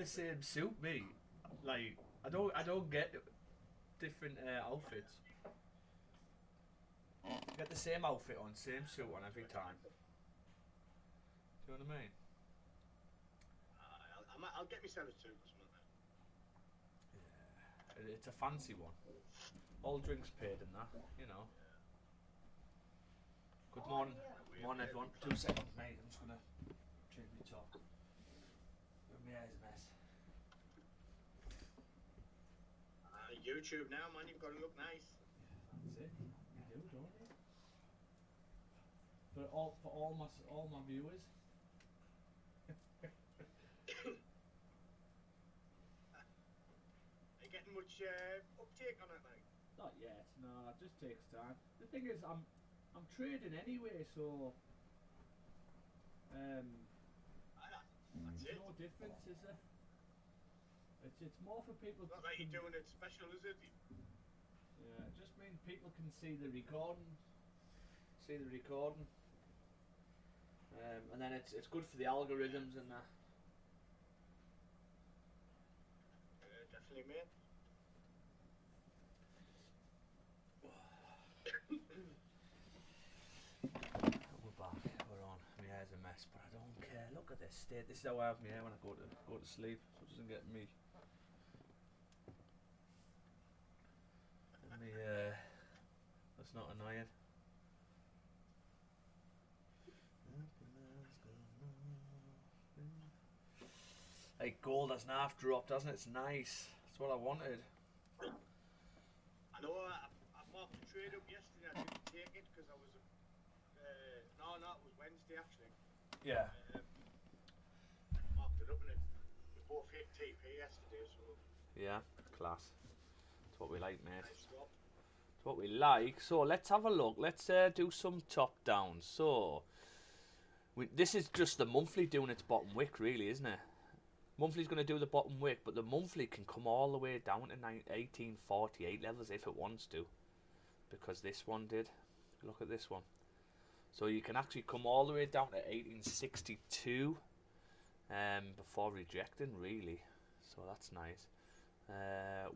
the same suit, me. Like I don't get different outfits. Get the same outfit on, same suit on every time. Do you know what I mean? I'll get myself a suit or something. Yeah, it's a fancy one. All drinks paid and that, you know. Good morning, morning everyone. 2 seconds, mate. I'm just gonna change my top. My hair's a mess. YouTube now, man. You've got to look nice. Yeah, that's it. You do, don't you? For all my viewers. Are you getting much uptake on it, mate? Not yet. No, it just takes time. The thing is, I'm trading anyway, so That's there's it. no difference, is there? It's more for people. Not like you're doing it special, is it? Yeah, it just means people can see the recording. And then it's good for the algorithms and that. Definitely, mate. We're back. We're on. My hair's a mess, but I don't care. Look at this state. This is how I have my hair when I go to sleep, so it doesn't get me. And that's not annoying. Hey, gold has an half dropped, hasn't it? It's nice. That's what I wanted. I know I marked a trade up yesterday. I didn't take it because I was. No, it was Wednesday actually. Yeah. I marked it up and we both hit TP yesterday, so. Yeah, class. That's what we like, mate. Nice drop. That's what we like. So let's have a look. Let's do some top downs. So this is just the monthly doing its bottom wick, really, isn't it? Monthly's going to do the bottom wick, but the monthly can come all the way down to 1848 levels if it wants to, because this one did. Look at this one. So you can actually come all the way down to 1862 before rejecting, really. So that's nice.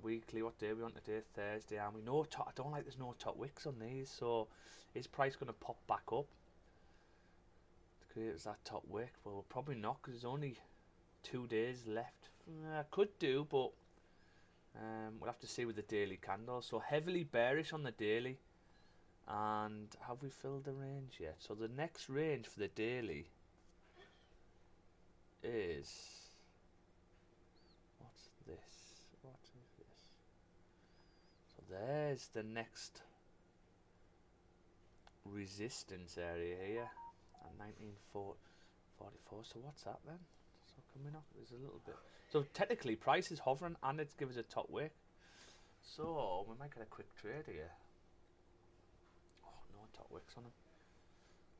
Weekly, what day are we on today? Thursday, and we know I don't like there's no top wicks on these, so is price going to pop back up to create that top wick? Well, probably not, because there's only 2 days left. Could do, but we'll have to see with the daily candle. So heavily bearish on the daily. And have we filled the range yet? So the next range for the daily is, what's this? What is this? So there's the next resistance area here at 1944. So what's that then? So can we knock? There's a little bit. So technically, price is hovering and it's given us a top wick. So we might get a quick trade here. Oh, no top wicks on them.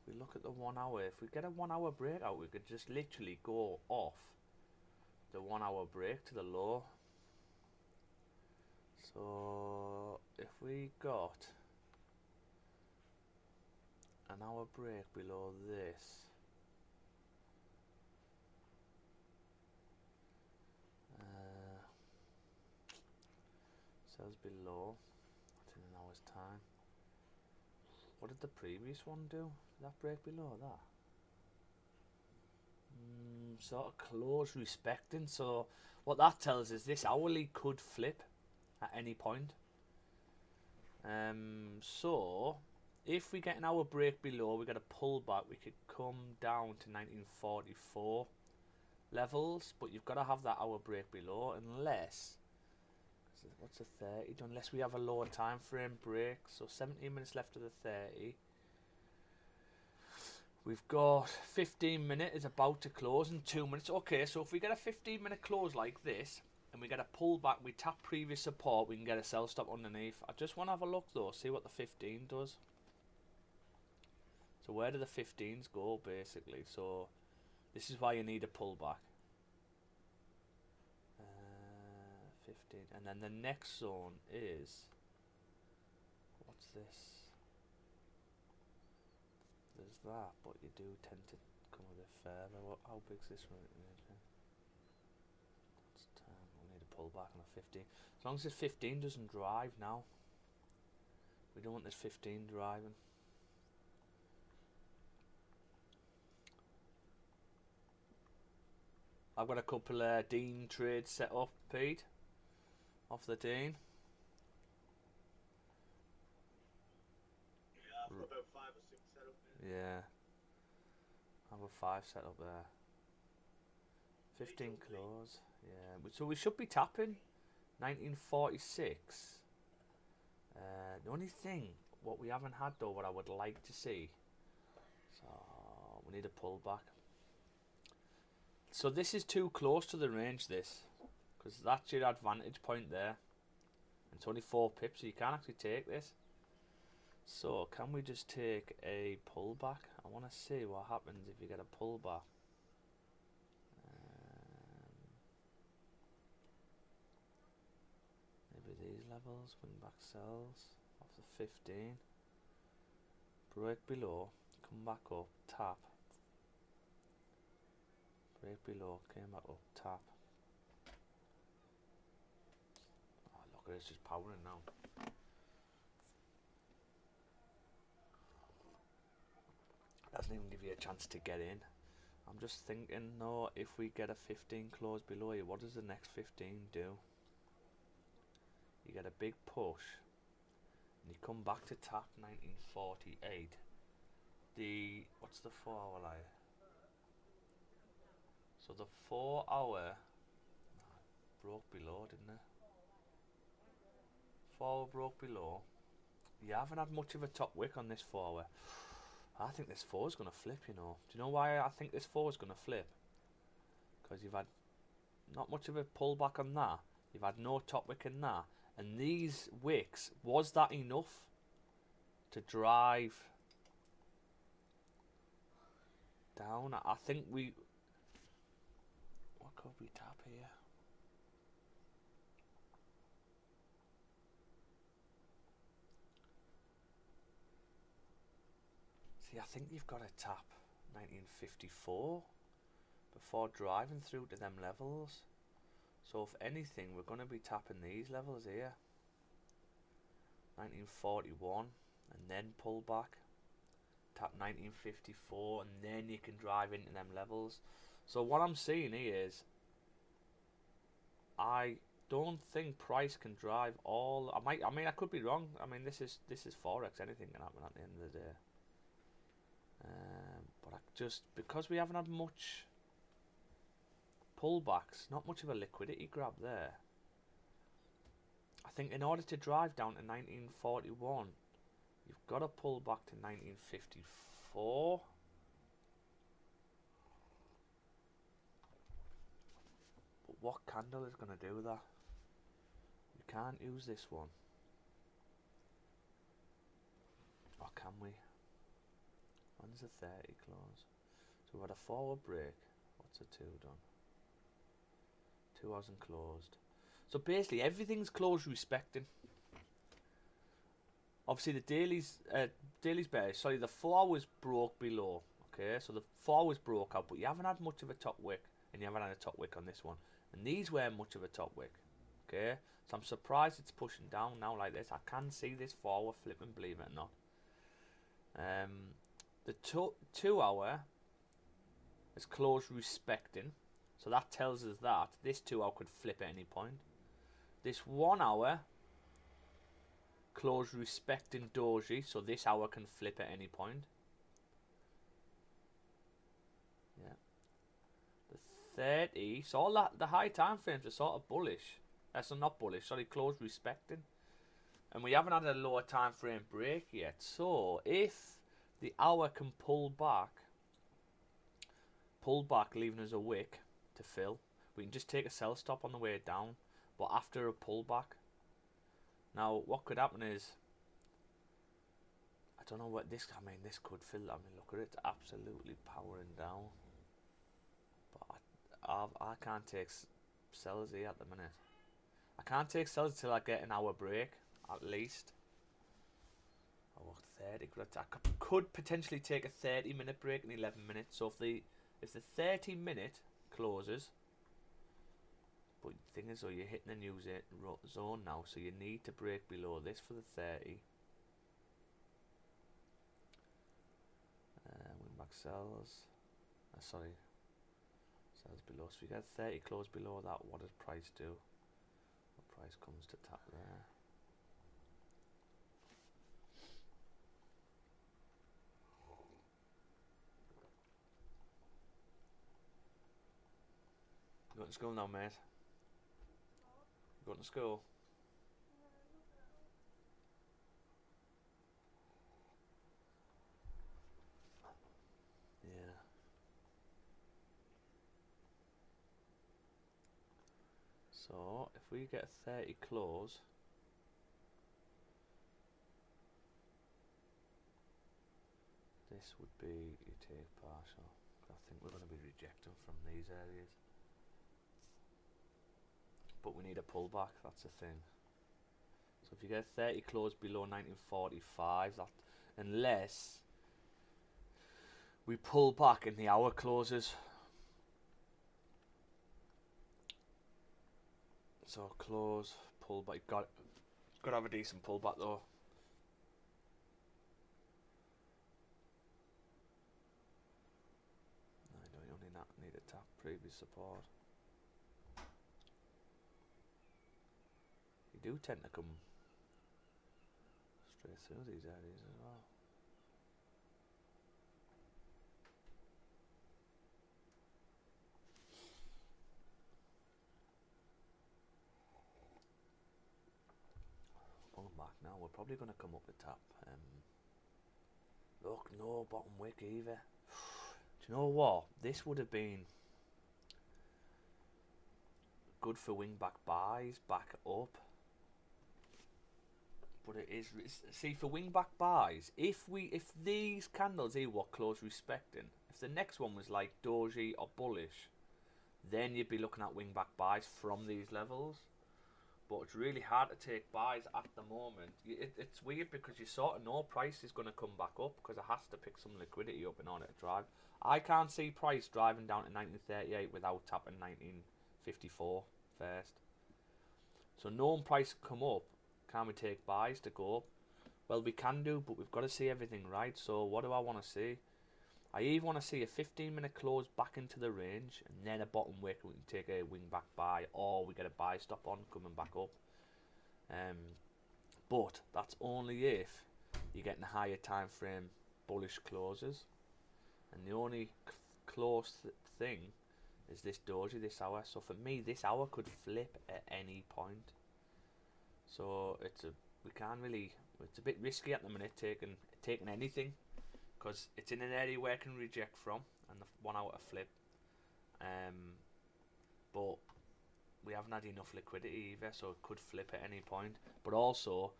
We look at the 1 hour. If we get a 1 hour breakout, we could just literally go off the 1 hour break to the low. So if we got an hour break below this, sells below, that's in an hour's time. What did the previous one do? Did that break below that? Sort of close respecting. So what that tells us, this hourly could flip at any point. So if we get an hour break below, we get a pullback, we could come down to 1944 levels, but you've got to have that hour break below, unless, what's a 30, unless we have a lower time frame break. So 17 minutes left of the 30. We've got 15 minute is about to close in 2 minutes. Okay, so if we get a 15-minute close like this and we get a pullback, we tap previous support, we can get a sell stop underneath. I just want to have a look though, see what the 15 does. So where do the 15s go basically? So this is why you need a pullback. 15, and then the next zone is, what's this? There's that, but you do tend to come a bit further. How big's this one? pullback on the 15. As long as this 15 doesn't drive now. We don't want this 15 driving. I've got a couple of Dean trades set up, Pete. Off the Dean. Yeah, I've got about 5 or 6 set up there. Yeah. I've got 5 set up there. 15 close. Yeah. So we should be tapping 1946. The only thing what we haven't had though, what I would like to see. So we need a pullback. So this is too close to the range, this, because that's your advantage point there. And it's only 4 pips, so you can't actually take this. So can we just take a pullback? I want to see what happens if you get a pullback. Maybe these levels, wing back sells off the 15. Break below, come back up, tap. Break below, came back up, tap. Oh, look at it, it's just powering now. Doesn't even give you a chance to get in. I'm just thinking, no, if we get a 15 close below you, what does the next 15 do? You get a big push, and you come back to tap 1948. What's the 4 hour lie? So the 4 hour broke below, didn't it? 4 hour broke below. You haven't had much of a top wick on this 4 hour. I think this 4 is going to flip, you know. Do you know why I think this 4 is going to flip? Because you've had not much of a pullback on that. You've had no top wick in that. And these wicks, was that enough to drive down? I think we... What could we tap here? See, I think you've got to tap 1954 before driving through to them levels. So if anything, we're going to be tapping these levels here. 1941 and then pull back. Tap 1954 and then you can drive into them levels. So what I'm seeing here is I don't think price can drive all. I mean I could be wrong. I mean this is Forex, anything can happen at the end of the day. But I just, because we haven't had much pullbacks, not much of a liquidity grab there. I think in order to drive down to 1941, you've got to pull back to 1954. But what candle is going to do that? We can't use this one. Or can we? When's the 30 close? So we've had a forward break. What's a 2 done? 2 hasn't closed. So basically everything's closed respecting. Obviously the daily's bearish. Sorry, the 4 hours broke below. Okay, so the 4 hours broke out, but you haven't had much of a top wick, and you haven't had a top wick on this one. And these weren't much of a top wick. Okay, so I'm surprised it's pushing down now like this. I can see this 4 hour flipping, believe it or not. The 2 hour is closed respecting, so that tells us that this 2 hour could flip at any point. This 1 hour closed respecting doji, so this hour can flip at any point. Yeah. The 30, so all that, the high time frames are sort of bullish. That's not bullish, sorry, closed respecting. And we haven't had a lower time frame break yet. So if the hour can pull back leaving us a wick to fill, we can just take a sell stop on the way down, but after a pullback. Now what could happen is, I don't know what this, I mean this could fill, I mean look at it, it's absolutely powering down, but I can't take sells here at the minute. I can't take sells until I get an hour break at least. Oh, 30. I could potentially take a 30-minute break in 11 minutes. So if the 30-minute closes, But the thing is, though, you're hitting the new zone now, so you need to break below this for the 30. Wing back sells. Sorry, sells below. So we get 30 close below that. What does price do? What price comes to tap there? You going to school now, mate? You going to school? Yeah. So if we get a 30 close, this would be you take partial. I think we're going to be rejecting from these areas. But we need a pullback, that's the thing. So if you get 30 close below 1945, that unless we pull back in the hour closes. So close, pull back. Got to have a decent pullback though. I don't only need a tap previous support. You do tend to come straight through these areas as well. Pulling back now, we're probably going to come up the top. Look, no bottom wick either. Do you know what? This would have been good for wing back buys, back up. But it is, see, for wing back buys, if these candles here were close respecting, if the next one was like doji or bullish, then you'd be looking at wing back buys from these levels. But it's really hard to take buys at the moment. It's weird because you sort of know price is going to come back up because it has to pick some liquidity up in order to drive. I can't see price driving down to 1938 without tapping 1954 first. So knowing price come up, can we take buys to go up? Well, we can do, but we've got to see everything right. So what do I want to see? I either want to see a 15-minute close back into the range and then a bottom wick, we can take a wing back buy, or we get a buy stop on coming back up. But that's only if you're getting a higher time frame bullish closes. And the only close thing is this doji this hour. So for me, this hour could flip at any point. So it's a bit risky at the minute taking anything, because it's in an area where it can reject from, and the 1 hour to flip. But we haven't had enough liquidity either, so it could flip at any point. But also,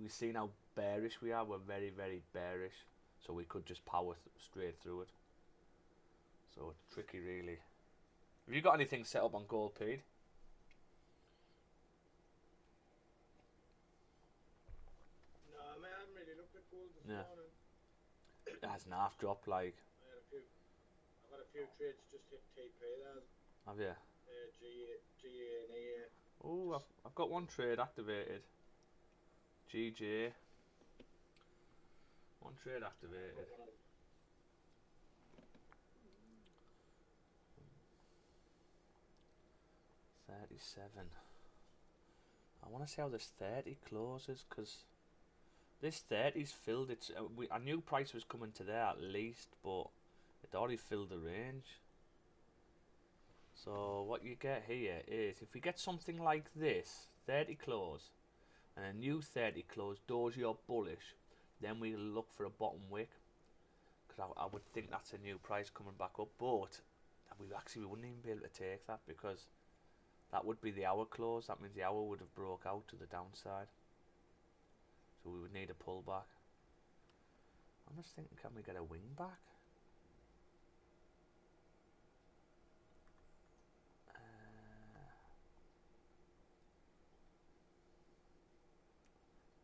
we've seen how bearish we are. We're very, very bearish, so we could just power straight through it. So it's tricky, really. Have you got anything set up on gold, Pete? No, I haven't really looked at gold this morning. It has an half drop, like. I've got a few trades just hit TP there. Have you? G and E. Oh, I've got one trade activated. GJ. One trade activated. $37. I want to see how this 30 closes, because this 30's filled. I knew price was coming to there at least, but it already filled the range. So what you get here is, if we get something like this, 30 close, and a new 30 close, doji or bullish, then we look for a bottom wick, because I would think that's a new price coming back up. But we wouldn't even be able to take that, because that would be the hour close. That means the hour would have broke out to the downside, so we would need a pullback. I'm just thinking, can we get a wing back?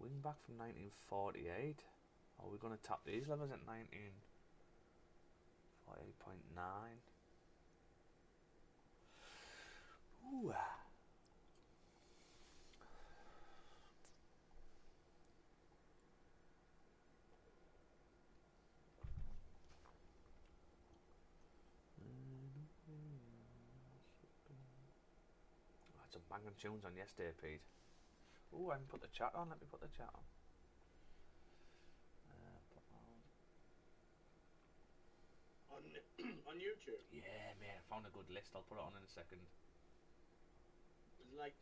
Wing back from 1948. Are we going to tap these levels at 1948.9? Ooh. banging tunes on yesterday, Pete. Oh, I haven't put the chat on. Let me put the chat on. On YouTube? Yeah, mate, I found a good list. I'll put it on in a second. There's like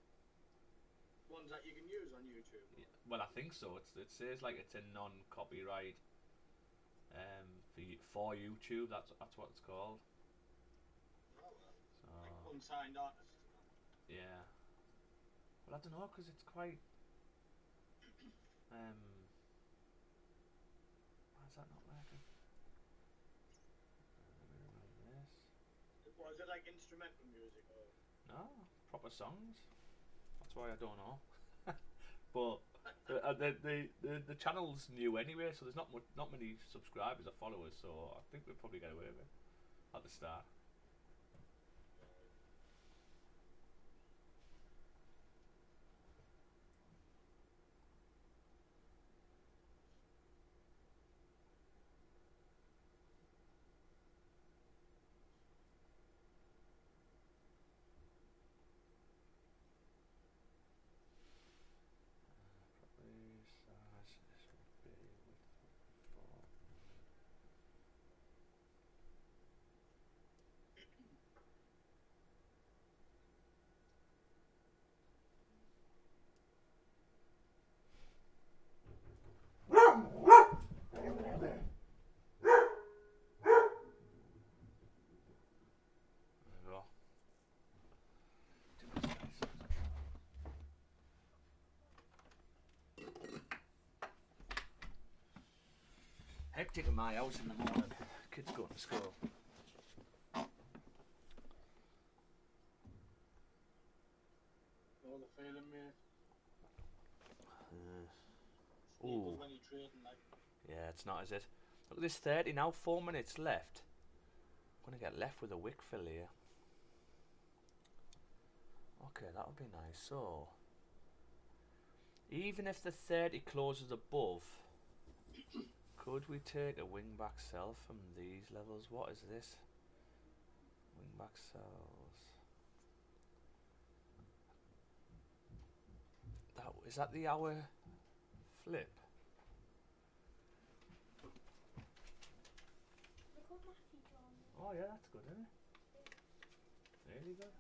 ones that you can use on YouTube. Yeah, well, I think so. It says like it's a non-copyright for YouTube. That's what it's called. Oh, well. So Like unsigned artists. yeah. Well, I don't know because it's quite. Why is that not working? Let me remove this. What is it, like instrumental music or? No, proper songs. That's why I don't know. But the channel's new anyway, so there's not many subscribers or followers. So I think we'll probably get away with it at the start. Hectic in my house in the morning. Kids going to school. All the feeling, mate. Ooh. When you're trading, like. Yeah, it's not, is it? Look at this 30 now, 4 minutes left. I'm going to get left with a wick fill here. Okay, that'll be nice. So, even if the 30 closes above, could we take a wing back sell from these levels? What is this? Wing back sells. Is that the hour flip? Oh yeah, that's good, isn't it? Really good.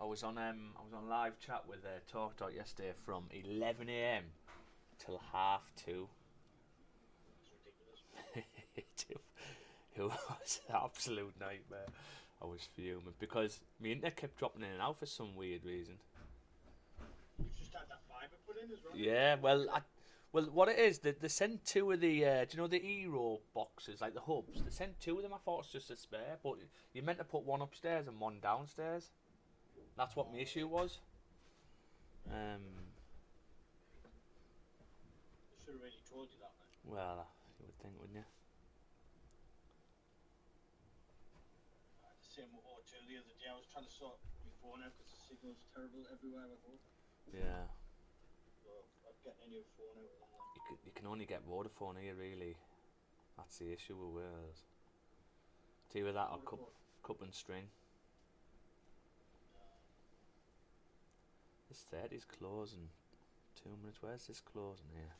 I was on live chat with Talk Talk yesterday from 11 a.m. till 2:30. It was an absolute nightmare. I was fuming because my internet kept dropping in and out for some weird reason. You've just had that fibre put in as well. Yeah, well, what it is, they sent 2 of the, do you know the Eero boxes, like the hubs? They sent 2 of them. I thought it was just a spare, but you meant to put one upstairs and one downstairs. That's what my issue was. They should have really told you that, man. Well, you would think, wouldn't you? The same with O2 the other day. I was trying to sort my phone out because the signal's terrible everywhere I go. Yeah. So I'd get a new phone out. You can only get Vodafone here, really. That's the issue with Wales. It's either that or cup and string. This 30's closing. 2 minutes. Where's this closing here?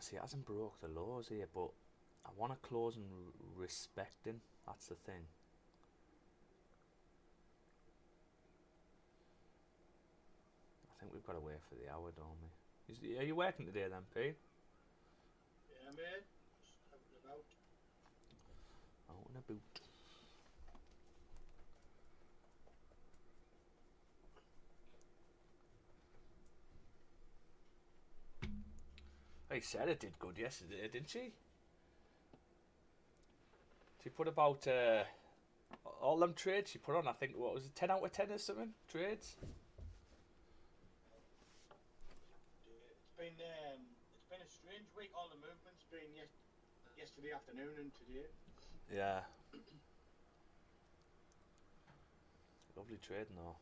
See, it hasn't broke the lows here, but I want to close and respecting. That's the thing. I think we've got to wait for the hour, don't we? Are you working today then, Pete? Yeah, mate. Just out and about. Out and about. Hey, Sarah did good yesterday, didn't she? She put about all them trades she put on. I think what was it, 10 out of 10 or something trades. It's been a strange week. All the movement's been yesterday afternoon and today. Yeah. Lovely trading though.